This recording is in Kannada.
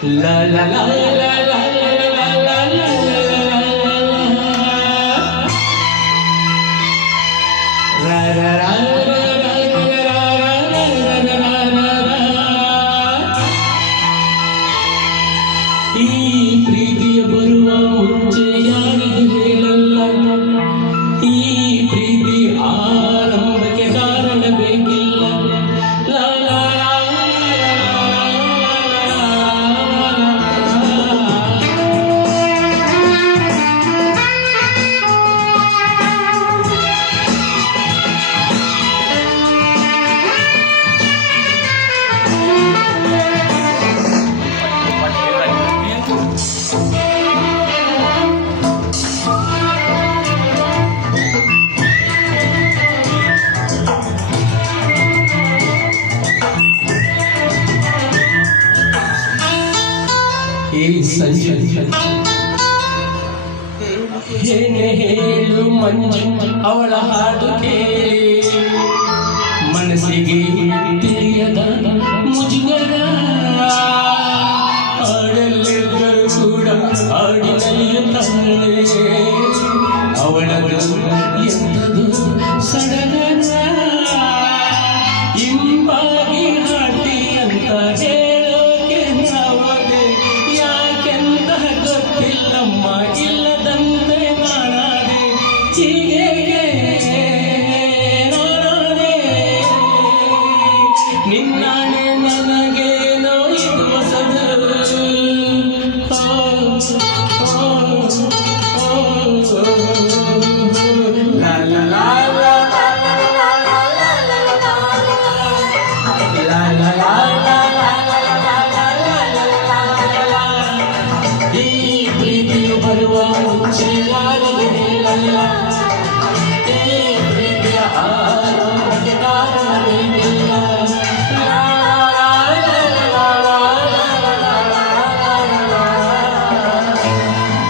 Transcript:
La la la la la la la la la ra ra ra ಈ ಪ್ರೀತಿಯ ಬರುವ ಮುಂಚೆ ಯಾರಿಗೂ ಹೇಳಲ್ಲ ಈ ಪ್ರೀತಿ ಆರಂಭಕ್ಕೆ ಕಾರಣ ಬೇಕಿಲ್ಲ ಲಾ ಲಾ ಲಾ ಏನೇ ಹೇಳು ಮಂಜು ಅವಳ ಹಾಡು ಕೇಳಿ ಮನಸ್ಸಿಗೆ ತಿಳಿಯದ ಮುಜುಗರ ಹಾಡಲ್ಲಿದ್ದರೂ ಕೂಡ ಹಾಡಿನಲ್ಲಿಯುತ್ತಾಳೆ